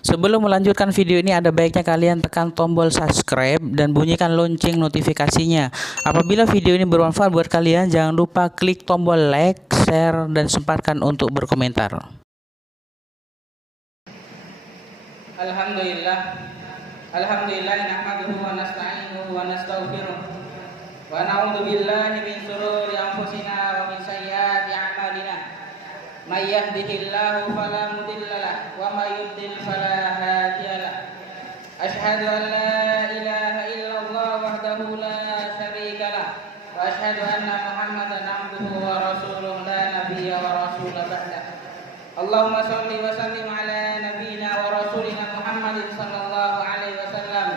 Sebelum melanjutkan video ini, ada baiknya kalian tekan tombol subscribe dan bunyikan lonceng notifikasinya. Apabila video ini bermanfaat buat kalian, jangan lupa klik tombol like, share, dan sempatkan untuk berkomentar. Alhamdulillah nahmaduhu wa nasta'inuhu wa nastaghfiruh wa na'udzu billahi min shururi anfusina wa min sayyiati a'malina. May yahdihillahu fala mudilla lahu wa may yudlil fala hadiya lahu. Asyhadu an la ilaha illallah wahdahu la syarika lahu wa asyhadu anna Muhammadan abduhu wa rasuluhu la nabiyya wa rasula ba'da. Allahumma shalli wa sallim ala nabiyyina wa rasulina Muhammadin sallallahu alaihi wasallam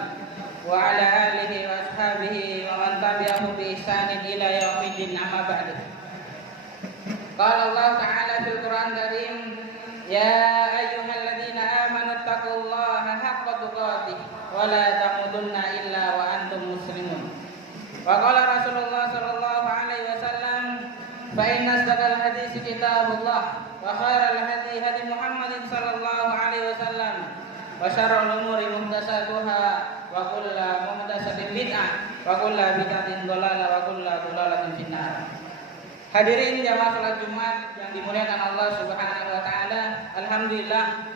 wa ala alihi wa ashabihi wa man tabi'ahum bi ihsanin ila yaumiddin, amma ba'du. Qala Allah ta'ala fil Qur'an Karim, ya ayyuhalladzina amanu taqullaha haqqa tuqatih wa la tamutunna illa wa antum muslimun. Wa qala Rasulullah sallallahu alaihi wasallam, fa inna asdaqal hadits kitabullah wa khairal hadi hadi Muhammadin sallallahu alaihi wasallam wa syarrul umuri muhdatsatuha wa kullu muhdatsatin bid'ah wa kullu bid'atin dhalalah wa kullu dhalalatin finnar. Hadirin jamaah salat Jumat yang dimuliakan Allah Subhanahu wa taala, alhamdulillah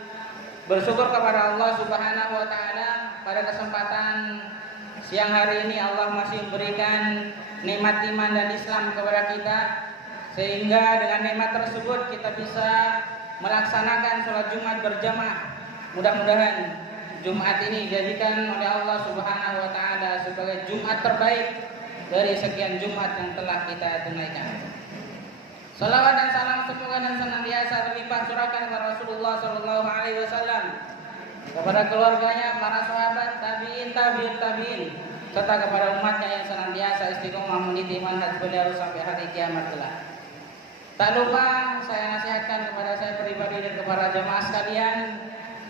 bersyukur kepada Allah Subhanahu wa taala pada kesempatan siang hari ini Allah masih memberikan nikmat iman dan Islam kepada kita, sehingga dengan nikmat tersebut kita bisa melaksanakan sholat Jumat berjamaah. Mudah-mudahan Jumat ini dijadikan oleh Allah Subhanahu wa taala sebagai Jumat terbaik dari sekian Jumat yang telah kita tunaikan. Salawat dan salam semoga dan senantiasa terlimpah curahkan kepada Rasulullah sallallahu alaihi wasallam, kepada keluarganya, para sahabat, tabi'in, serta kepada umatnya yang senantiasa istiqomah meniti manhaj beliau sampai hari kiamat kelak. Tak lupa saya nasihatkan kepada saya pribadi dan kepada jemaah sekalian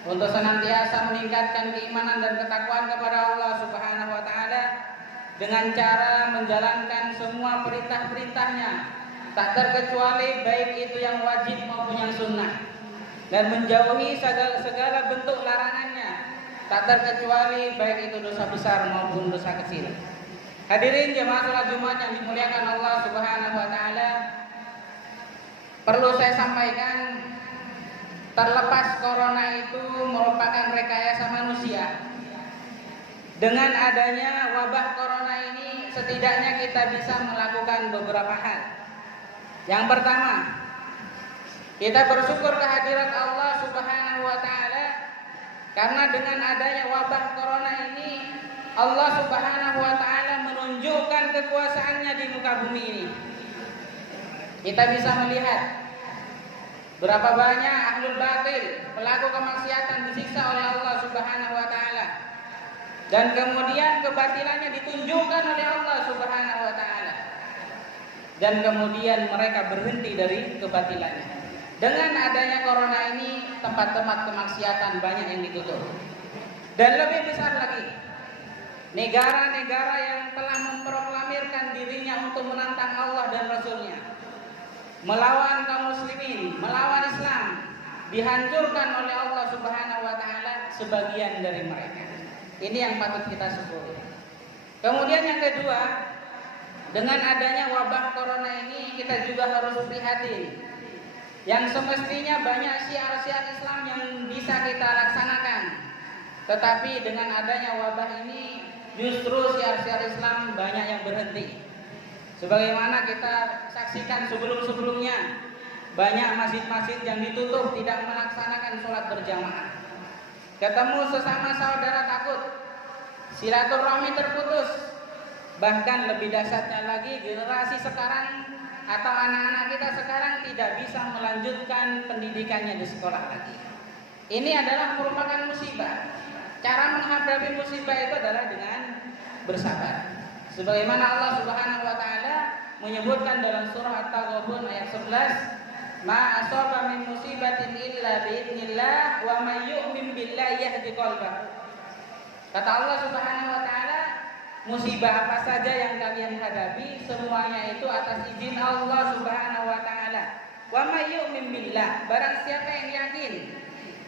untuk senantiasa meningkatkan keimanan dan ketakwaan kepada Allah Subhanahu wa taala dengan cara menjalankan semua perintah-perintahnya, tak terkecuali baik itu yang wajib maupun yang sunnah, dan menjauhi segala bentuk larangannya, tak terkecuali baik itu dosa besar maupun dosa kecil. Hadirin jemaah salat Jumat yang dimuliakan Allah Subhanahu wa taala, perlu saya sampaikan, terlepas corona itu merupakan rekayasa manusia. Dengan adanya wabah corona ini, setidaknya kita bisa melakukan beberapa hal. Yang pertama, kita bersyukur kehadirat Allah Subhanahu wa taala, karena dengan adanya wabah corona ini Allah Subhanahu wa taala menunjukkan kekuasaannya di muka bumi ini. Kita bisa melihat berapa banyak ahlul batil, pelaku kemaksiatan disiksa oleh Allah Subhanahu wa taala, dan kemudian kebatilannya ditunjukkan oleh Allah Subhanahu wa taala, dan kemudian mereka berhenti dari kebatilannya. Dengan adanya corona ini, tempat-tempat kemaksiatan banyak yang ditutup. Dan lebih besar lagi, negara-negara yang telah memproklamirkan dirinya untuk menantang Allah dan Rasulnya, melawan kaum muslimin, melawan Islam, dihancurkan oleh Allah Subhanahu wa taala sebagian dari mereka. Ini yang patut kita syukuri. Kemudian yang kedua, dengan adanya wabah corona ini kita juga harus prihatin. Yang semestinya banyak syiar-syiar Islam yang bisa kita laksanakan, tetapi dengan adanya wabah ini justru syiar-syiar Islam banyak yang berhenti. Sebagaimana kita saksikan sebelum-sebelumnya, banyak masjid-masjid yang ditutup, tidak melaksanakan sholat berjamaah. Ketemu sesama saudara takut, silaturahmi terputus. Bahkan lebih dahsyatnya lagi, generasi sekarang atau anak-anak kita sekarang tidak bisa melanjutkan pendidikannya di sekolah lagi. Ini adalah merupakan musibah. Cara menghadapi musibah itu adalah dengan bersabar. Sebagaimana Allah Subhanahu wa taala menyebutkan dalam surah At-Taghabun ayat 11, ma asaba min musibatin illa biidznillah wa may yu'min billahi yahdi qalbah. Kata Allah Subhanahu wa taala, musibah apa saja yang kalian hadapi semuanya itu atas izin Allah Subhanahu wa taala. Wa may yu'min billah, barang siapa yang yakin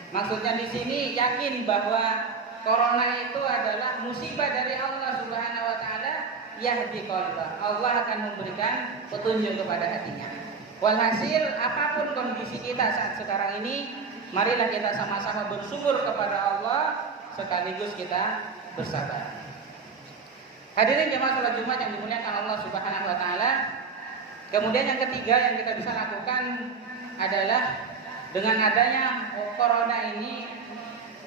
Maksudnya di sini yakin bahwa corona itu adalah musibah dari Allah Subhanahu wa taala, yahdi qalbah. Allah akan memberikan petunjuk kepada hatinya. Walhasil apapun kondisi kita saat sekarang ini, marilah kita sama-sama bersyukur kepada Allah sekaligus kita bersabar. Hadirin jemaah salat Jumat yang dimuliakan Allah Subhanahu wa taala. Kemudian yang ketiga yang kita bisa lakukan adalah dengan adanya corona ini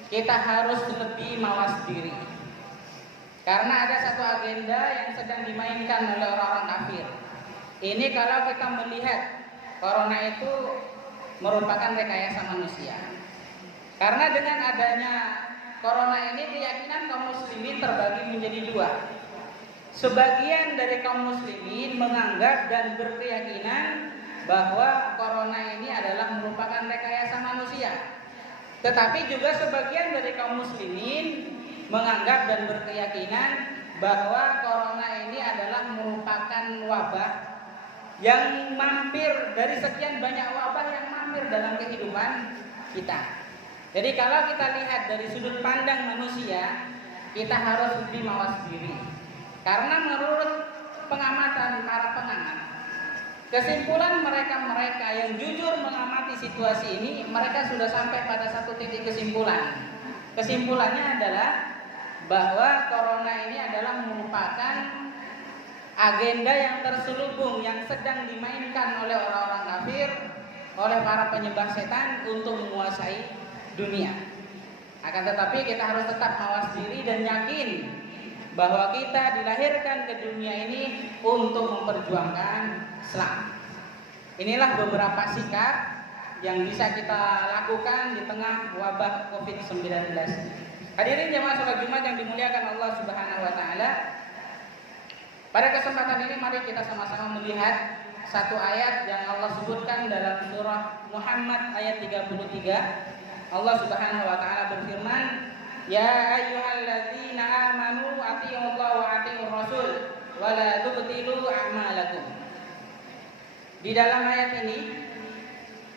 kita harus lebih mawas diri. Karena ada satu agenda yang sedang dimainkan oleh orang-orang kafir. Ini kalau kita melihat corona itu merupakan rekayasa manusia. Karena dengan adanya corona ini keyakinan kaum muslimin terbagi menjadi dua. Sebagian dari kaum muslimin menganggap dan berkeyakinan bahwa corona ini adalah merupakan rekayasa manusia. Tetapi juga sebagian dari kaum muslimin menganggap dan berkeyakinan bahwa corona ini adalah merupakan wabah yang mampir dari sekian banyak wabah yang mampir dalam kehidupan kita. Jadi kalau kita lihat dari sudut pandang manusia, kita harus lebih mawas diri. Karena menurut pengamatan para pengamat, kesimpulan mereka yang jujur mengamati situasi ini, mereka sudah sampai pada satu titik kesimpulan. Kesimpulannya adalah bahwa corona ini adalah merupakan agenda yang terselubung yang sedang dimainkan oleh orang-orang kafir, oleh para penyembah setan untuk menguasai dunia. Akan tetapi kita harus tetap mawas diri dan yakin bahwa kita dilahirkan ke dunia ini untuk memperjuangkan Islam. Inilah beberapa sikap yang bisa kita lakukan di tengah wabah COVID-19. Hadirin jemaah salat Jumat yang dimuliakan Allah Subhanahu wa taala. Pada kesempatan ini mari kita sama-sama melihat satu ayat yang Allah sebutkan dalam surah Muhammad ayat 33. Allah Subhanahu wa taala berfirman, "Ya ayyuhalladzina amanu atti'ullaha wa atti'ur rasul wa la tubtilu a'malakum." Di dalam ayat ini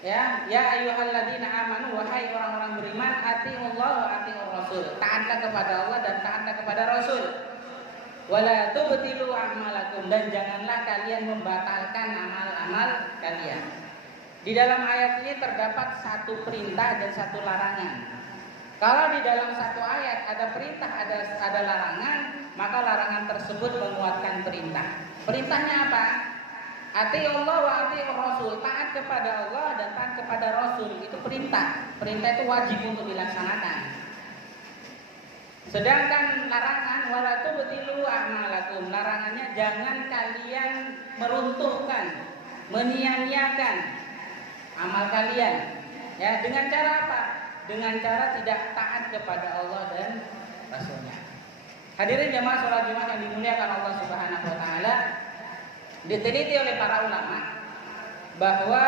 ya ayyuhalladzina amanu, wahai orang-orang beriman, atti'ullaha wa atti'ur rasul, taatlah kepada Allah dan taatlah kepada Rasul. Wa la tubtilu a'malakum, dan janganlah kalian membatalkan amal-amal kalian. Di dalam ayat ini terdapat satu perintah dan satu larangan. Kalau di dalam satu ayat ada perintah, ada larangan, maka larangan tersebut menguatkan perintah. Perintahnya apa? Atiullah wa atiur rasul, taat kepada Allah dan taat kepada Rasul, itu perintah. Perintah itu wajib untuk dilaksanakan. Sedangkan larangan wala tubtilu a'malakum, larangannya jangan kalian meruntuhkan, menyia-nyiakan amal kalian. Ya, dengan cara apa? Dengan cara tidak taat kepada Allah dan Rasulnya. Hadirin jemaah salat Jumat yang dimuliakan Allah Subhanahu wa taala, diteliti oleh para ulama bahwa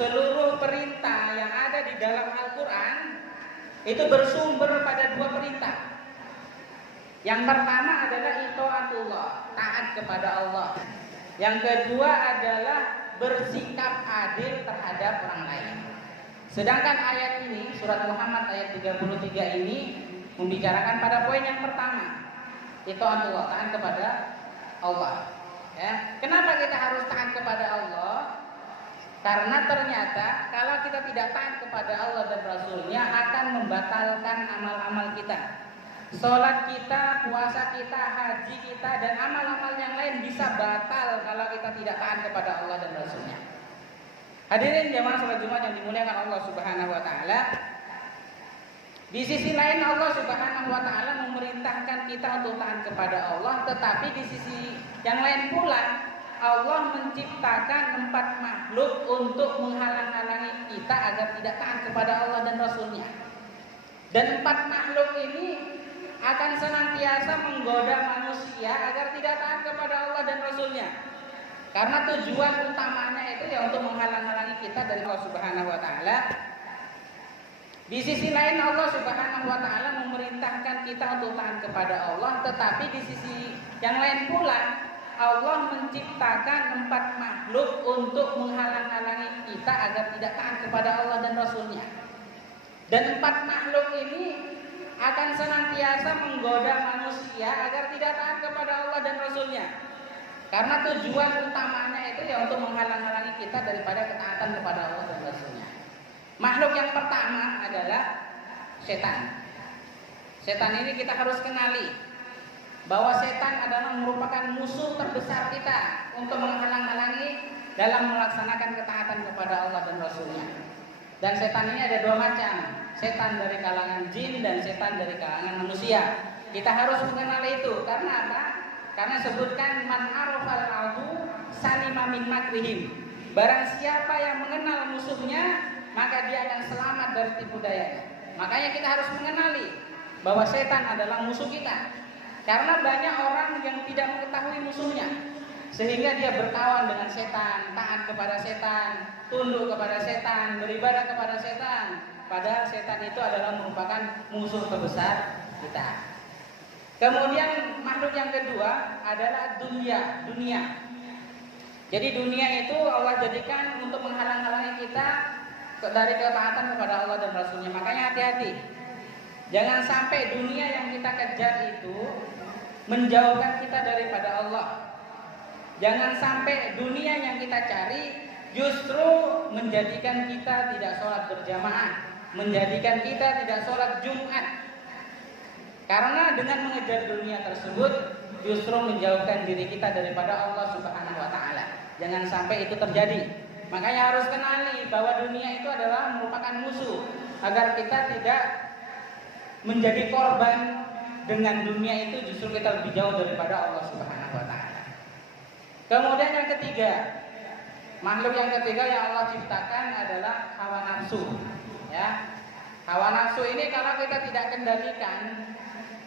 seluruh perintah yang ada di dalam Al-Qur'an itu bersumber pada dua perintah. Yang pertama adalah itaatullah, taat kepada Allah. Yang kedua adalah bersikap adil terhadap orang lain. Sedangkan ayat ini, surat Muhammad ayat 33 ini membicarakan pada poin yang pertama, itaatullah, taat kepada Allah. Ya, kenapa kita harus taat kepada Allah? Karena ternyata kalau kita tidak taat kepada Allah dan Rasulnya akan membatalkan amal-amal kita. Sholat kita, puasa kita, haji kita, dan amal-amal yang lain bisa batal kalau kita tidak taat kepada Allah dan Rasulnya. Hadirin jemaah salat Jumat yang dimuliakan Allah Subhanahu wa taala. Di sisi lain Allah Subhanahu wa taala memerintahkan kita untuk taat kepada Allah, tetapi di sisi yang lain pula Allah menciptakan 4 makhluk untuk menghalang-halangi kita agar tidak taat kepada Allah dan Rasulnya. Dan 4 makhluk ini akan senantiasa menggoda manusia agar tidak taat kepada Allah dan Rasulnya. Karena tujuan utamanya itu ya untuk menghalang-halangi kita dari Allah Subhanahu wa taala. Di sisi lain Allah Subhanahu wa taala memerintahkan kita untuk taat kepada Allah, tetapi di sisi yang lain pula Allah menciptakan 4 makhluk untuk menghalang-halangi kita agar tidak taat kepada Allah dan Rasulnya. Dan empat makhluk ini akan senantiasa menggoda manusia agar tidak taat kepada Allah dan Rasulnya. Karena tujuan utamanya itu ya untuk menghalang-halangi kita daripada ketaatan kepada Allah dan Rasulnya. Makhluk yang pertama adalah setan. Setan ini kita harus kenali bahwa setan adalah merupakan musuh terbesar kita untuk menghalang-halangi dalam melaksanakan ketaatan kepada Allah dan Rasulnya. Dan setan ini ada dua macam, setan dari kalangan jin dan setan dari kalangan manusia. Kita harus mengenali itu, karena apa? Karena sebutkan man arafal adu salima min makrihim. Barang siapa yang mengenal musuhnya, maka dia akan selamat dari tipu dayanya. Makanya kita harus mengenali bahwa setan adalah musuh kita. Karena banyak orang yang tidak mengetahui musuhnya, sehingga dia berkawan dengan setan, taat kepada setan, tunduk kepada setan, beribadah kepada setan. Padahal setan itu adalah merupakan musuh terbesar kita. Kemudian makhluk yang kedua adalah dunia. Jadi dunia itu Allah jadikan untuk menghalang-halangi kita dari ketaatan kepada Allah dan Rasulnya. Makanya hati-hati, jangan sampai dunia yang kita kejar itu menjauhkan kita daripada Allah. Jangan sampai dunia yang kita cari justru menjadikan kita tidak sholat berjamaah, menjadikan kita tidak sholat Jumat. Karena dengan mengejar dunia tersebut justru menjauhkan diri kita daripada Allah Subhanahu wa taala. Jangan sampai itu terjadi. Makanya harus kenali bahwa dunia itu adalah merupakan musuh, agar kita tidak menjadi korban dengan dunia itu, justru kita lebih jauh daripada Allah Subhanahu wa taala. Kemudian yang ketiga, makhluk yang ketiga yang Allah ciptakan adalah hawa nafsu. Ya. Hawa nafsu ini kalau kita tidak kendalikan,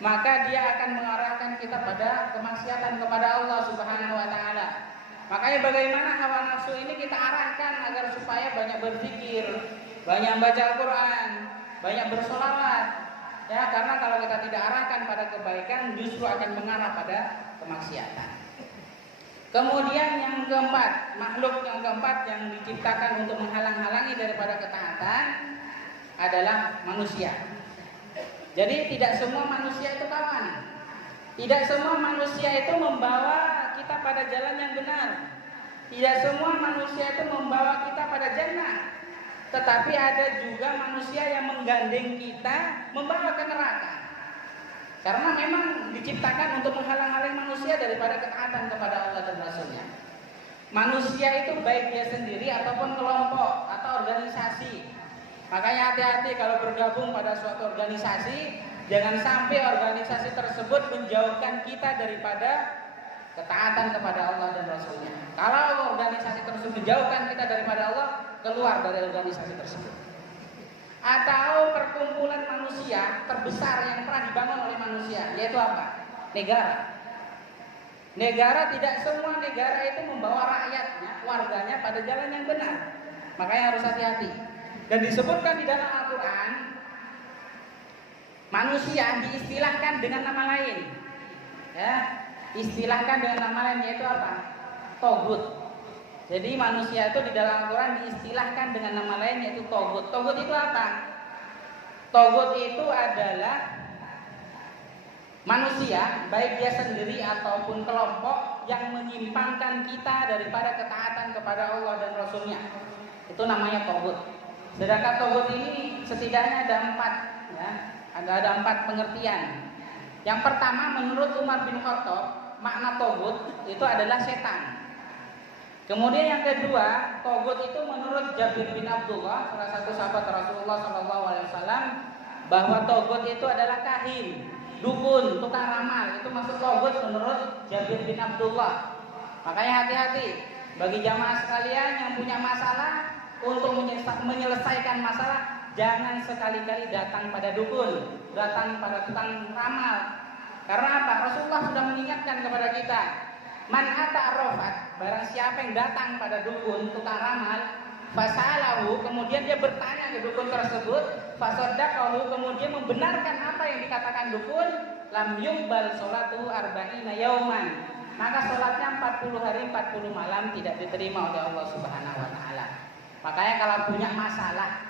maka dia akan mengarahkan kita pada kemaksiatan kepada Allah Subhanahu wa taala. Makanya bagaimana hawa nafsu ini kita arahkan agar supaya banyak berzikir, banyak baca Al-Qur'an, banyak bersolawat. Ya, karena kalau kita tidak arahkan pada kebaikan, justru akan mengarah pada kemaksiatan. Kemudian yang keempat, makhluk yang keempat yang diciptakan untuk menghalang-halangi daripada ketaatan adalah manusia. Jadi tidak semua manusia itu kawan. Tidak semua manusia itu membawa kita pada jalan yang benar. Tidak semua manusia itu membawa kita pada jannah. Tetapi ada juga manusia yang menggandeng kita membawa ke neraka. Karena memang diciptakan untuk menghalang-halangi manusia daripada ketaatan kepada Allah dan Rasulnya. Manusia itu baik dia sendiri ataupun kelompok atau organisasi. Makanya hati-hati kalau bergabung pada suatu organisasi, jangan sampai organisasi tersebut menjauhkan kita daripada ketaatan kepada Allah dan Rasulnya. Kalau organisasi tersebut menjauhkan kita daripada Allah, keluar dari organisasi tersebut. Atau perkumpulan manusia terbesar yang pernah dibangun oleh manusia, yaitu apa? Negara. Negara, tidak semua negara itu membawa rakyatnya, warganya pada jalan yang benar. Makanya harus hati-hati. Dan disebutkan di dalam Al-Quran, manusia diistilahkan dengan nama lain. Ya, istilahkan dengan nama lain, yaitu apa? Togut. Jadi manusia itu di dalam Al-Quran diistilahkan dengan nama lain, yaitu togut. Togut itu apa? Togut itu adalah manusia, baik dia sendiri ataupun kelompok yang menyimpangkan kita daripada ketaatan kepada Allah dan Rasulnya. Itu namanya togut. Sedangkan togut ini setidaknya ada 4, ya. Ada 4 pengertian. Yang pertama, menurut Umar bin Khattab, makna togut itu adalah setan. Kemudian yang kedua, togut itu menurut Jabir bin Abdullah, salah satu sahabat Rasulullah SAW, bahwa togut itu adalah kahin, dukun, tukang ramal. Itu maksud togut menurut Jabir bin Abdullah. Makanya hati-hati bagi jamaah sekalian yang punya masalah, untuk menyelesaikan masalah, jangan sekali-kali datang pada dukun, datang pada tukang ramal. Karena apa? Rasulullah sudah mengingatkan kepada kita, man ata arrafat, barang siapa yang datang pada dukun, tukang ramal, fasalahu, kemudian dia bertanya ke dukun tersebut, fasaddaqahu, kemudian membenarkan apa yang dikatakan dukun, lam yuqbal sholatuhu arba'ina yauman, maka sholatnya 40 hari 40 malam tidak diterima oleh Allah Subhanahu wa taala. Makanya kalau punya masalah,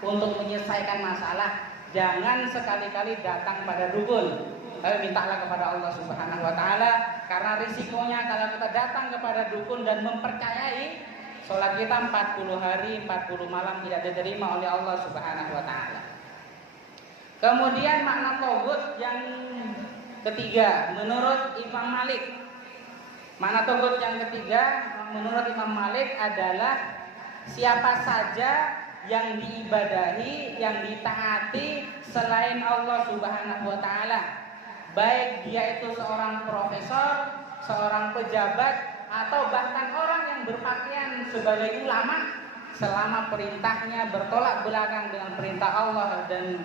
untuk menyelesaikan masalah, jangan sekali-kali datang pada dukun. Tapi mintalah kepada Allah Subhanahu wa taala, karena risikonya kalau kita datang kepada dukun dan mempercayai, sholat kita 40 hari 40 malam tidak diterima oleh Allah Subhanahu wa taala. Kemudian makna togut yang ketiga menurut Imam Malik. Makna togut yang ketiga menurut Imam Malik adalah siapa saja yang diibadahi, yang ditaati selain Allah Subhanahu wa taala. Baik dia itu seorang profesor, seorang pejabat, atau bahkan orang yang berpakaian sebagai ulama, selama perintahnya bertolak belakang dengan perintah Allah dan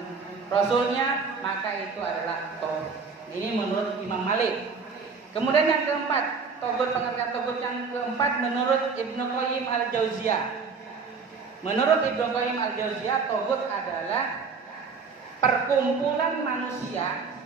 Rasulnya, maka itu adalah togut. Ini menurut Imam Malik. Kemudian yang keempat, pengertian togut yang keempat menurut Ibnu Qayyim al-Jauziyah. Menurut Ibnu Qayyim al-Jauziyah, togut adalah perkumpulan manusia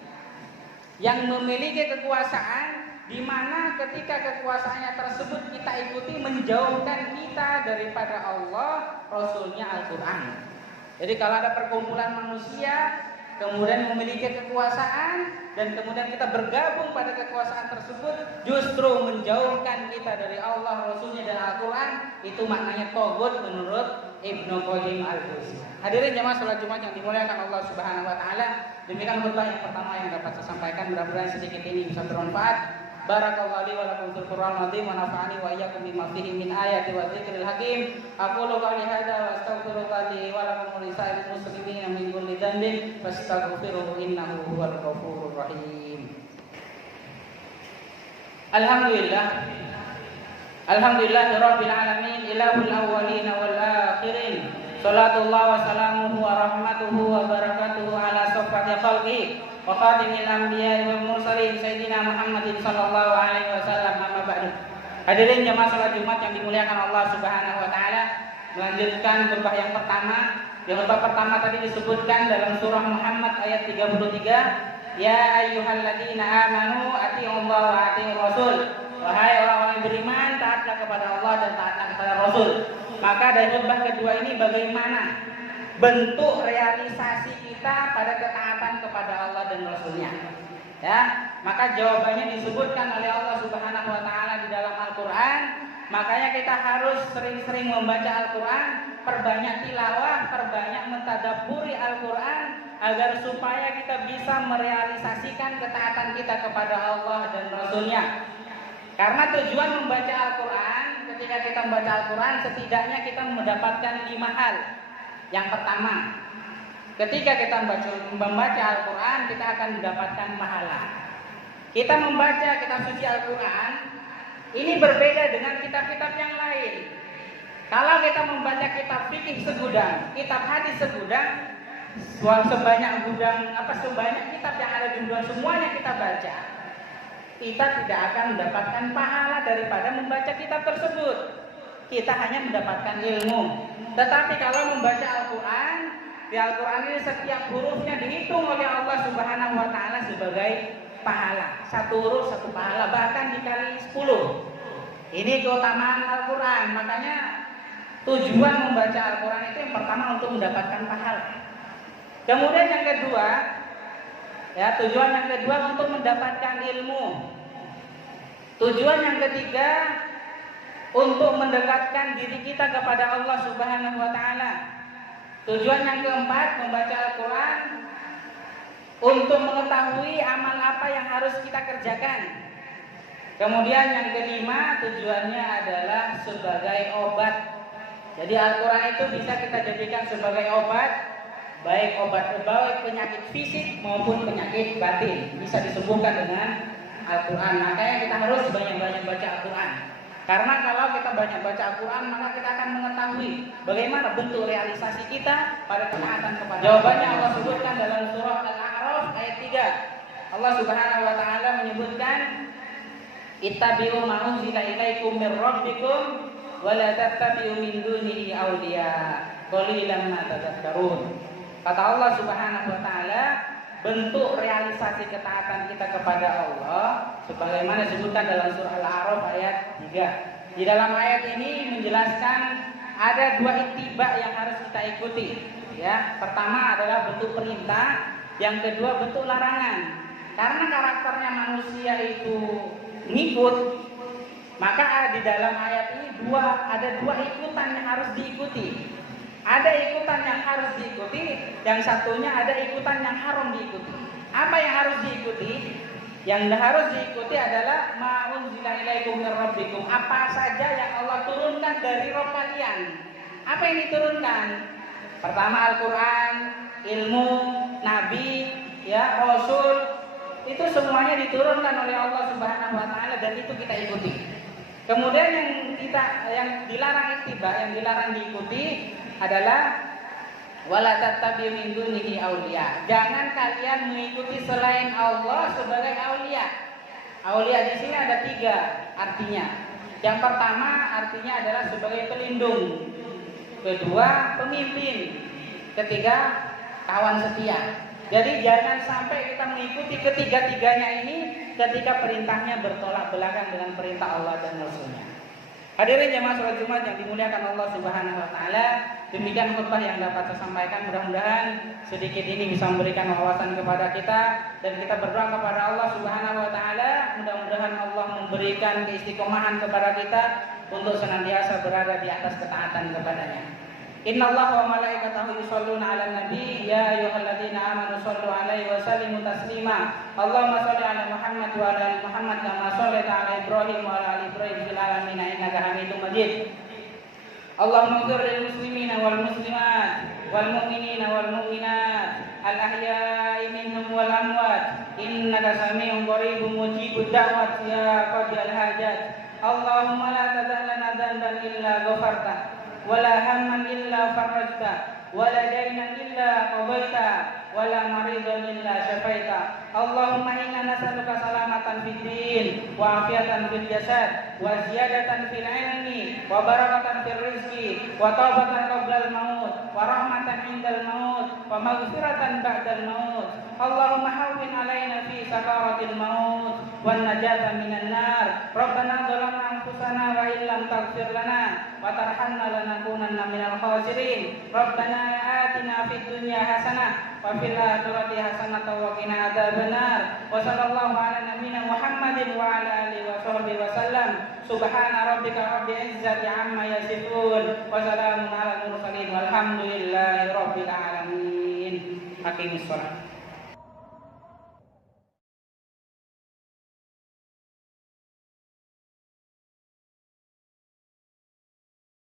yang memiliki kekuasaan, di mana ketika kekuasaannya tersebut kita ikuti menjauhkan kita daripada Allah, Rasulnya, Al-Quran. Jadi kalau ada perkumpulan manusia kemudian memiliki kekuasaan dan kemudian kita bergabung pada kekuasaan tersebut, justru menjauhkan kita dari Allah, Rasulnya, dan Al-Quran, itu maknanya togut menurut Ibnu Qayyim al-Jauziyah. Hadirin jamaah salat Jumat yang dimuliakan Allah Subhanahu wa taala, demikian khutbah yang pertama yang dapat saya sampaikan, mudah-mudahan sedikit ini bisa bermanfaat. Barakallahu li wa lakum fil Qur'anil azim wa nafa'ani wa iyyakum bima fihi min ayati wa dzikril hakim. Aqulu qawli hadza wa astaghfirullaha li wa lakum wa lisa'iril muslimin min kulli dhanbin fastaghfiruhu innahu huwal ghafurur rahim. Alhamdulillahirabbil alamin, ilahul awwalin wal akhirin. Salatullah wa salamuhu wa rahmatuhu wa barakatuhu ala safwati khalqi wa khadimil anbiya'i wal mursalin sayyidina Muhammadin sallallahu alaihi wasallam, amma ba'du. Hadirin jamaah salat Jumat yang dimuliakan Allah Subhanahu wa taala, melanjutkan khutbah yang pertama. Di khutbah pertama tadi disebutkan dalam surah Muhammad ayat 33, ya ayyuhalladzina amanu atiiullaha wa atiiur rasul. Wahai orang-orang yang beriman, taatlah kepada Allah dan taatlah kepada Rasul. Maka dari khutbah kedua ini bagaimana bentuk realisasi kita pada ketaatan kepada Allah dan Rasulnya? Ya, maka jawabannya disebutkan oleh Allah Subhanahu wa taala di dalam Al-Qur'an. Makanya kita harus sering-sering membaca Al-Qur'an, perbanyak tilawah, perbanyak mentadabburi Al-Qur'an agar supaya kita bisa merealisasikan ketaatan kita kepada Allah dan Rasulnya. Karena tujuan membaca Al-Quran, ketika kita membaca Al-Quran, setidaknya kita mendapatkan 5 hal. Yang pertama, ketika kita membaca Al-Quran, kita akan mendapatkan pahala. Kita membaca kitab suci Al-Quran, ini berbeda dengan kitab-kitab yang lain. Kalau kita membaca kitab fikih segudang, kitab hadis segudang, sebanyak kitab yang ada di dunia semuanya kita baca, kita tidak akan mendapatkan pahala daripada membaca kitab tersebut. Kita hanya mendapatkan ilmu. Tetapi kalau membaca Al-Quran, di Al-Quran ini setiap hurufnya dihitung oleh Allah Subhanahu wa taala sebagai pahala. 1 huruf 1 pahala, bahkan dikali 10. Ini keutamaan Al-Quran. Makanya tujuan membaca Al-Quran itu yang pertama untuk mendapatkan pahala. Kemudian yang kedua, tujuan yang kedua untuk mendapatkan ilmu. Tujuan yang ketiga untuk mendekatkan diri kita kepada Allah Subhanahu wa taala. Tujuan yang keempat membaca Al-Qur'an untuk mengetahui amal apa yang harus kita kerjakan. Kemudian yang kelima, tujuannya adalah sebagai obat. Jadi Al-Qur'an itu bisa kita jadikan sebagai obat, baik penyakit fisik maupun penyakit batin, bisa disembuhkan dengan Al-Quran. Makanya kita harus banyak-banyak baca Al-Quran. Karena kalau kita banyak baca Al-Quran, maka kita akan mengetahui bagaimana bentuk realisasi kita pada ketaatan kepada Allah. Jawabannya Allah sebutkan dalam surah Al-A'raf ayat 3. Allah Subhanahu wa taala menyebutkan, ittabi'u ma unzila ilaikum mir rabbikum wa la tattabi'u min dunihi awliya qalilan ma tadhakkarun. Kata Allah Subhanahu wa taala, bentuk realisasi ketaatan kita kepada Allah sebagaimana disebutkan dalam surah Al-A'raf ayat 3. Di dalam ayat ini menjelaskan ada dua ittiba yang harus kita ikuti. Ya, pertama adalah bentuk perintah, yang kedua bentuk larangan. Karena karakternya manusia itu ngikut, maka di dalam ayat ini ada dua ikutan yang harus diikuti. Ada ikutan yang harus diikuti, yang satunya ada ikutan yang haram diikuti. Apa yang harus diikuti? Yang harus diikuti adalah ma'unzila ilaikum mir rabbikum. Apa saja yang Allah turunkan dari Rabb kalian. Apa yang diturunkan? Pertama Al-Qur'an, ilmu, nabi, ya, rasul. Itu semuanya diturunkan oleh Allah Subhanahu wa taala dan itu kita ikuti. Kemudian yang dilarang ittiba, yang dilarang diikuti adalah wala tattabi'u min dunihi auliya. Jangan kalian mengikuti selain Allah sebagai aulia. Aulia di sini ada 3 artinya. Yang pertama artinya adalah sebagai pelindung. Kedua, pemimpin. Ketiga, kawan setia. Jadi jangan sampai kita mengikuti ketiga-tiganya ini ketika perintahnya bertolak belakang dengan perintah Allah dan Rasulnya. Hadirin jemaah sholat Jumat yang dimuliakan Allah Subhanahu wa taala, demikian khutbah yang dapat saya sampaikan. Mudah-mudahan sedikit ini bisa memberikan wawasan kepada kita dan kita berdoa kepada Allah Subhanahu wa taala, mudah-mudahan Allah memberikan keistiqomahan kepada kita untuk senantiasa berada di atas ketaatan kepadanya. Innallaha wa malaikatahu yusholluna 'alan nabi ya ayyuhalladzina amanu shollu 'alaihi wa sallimu taslima. Allahumma sholli 'ala Muhammad wa 'ala ali Muhammad kama shallaita 'ala Ibrahim wa 'ala ali Ibrahim fil 'alamin innaka Hamidum Majid. Allahumma ighfir lil muslimina wal muslimat wal mu'minina wal mu'minat al ahya'i minhum wal amwat innaka samii'un qaribun mujibud da'wat ya qadiyal hajat. Allahumma la tada' lana dhanban illa ghafartah wala hamman illa farajta wala daynan illa qadaita wala maridan illa syafaita. Allahumma inna nas'aluka salamatan fid din wa afiatan fil jasad wa ziyadatan fil ilmi wa barakatan fil rizqi wa taubatan qabla al maut wa rahmatan indal maut wa maghfiratan ba'dal maut. Allahumma hawwin alaina fi sakaratil maut wan najata minan nar. Rabbana dhalamna anfusana wa illam taghfir lana wa tarhamna lanakunanna minal khasirin. Rabbana atina fid dunya hasanah wa fil akhirati hasanah wa qina adzabannar. Wa sallallahu ala nabiyyina Muhammadin wa ala alihi wa sahbihi wa sallam. Subhana rabbika rabbil izzati amma yasifun wa salamun ala mursalin walhamdulillahi rabbil alamin. Aqimissalah.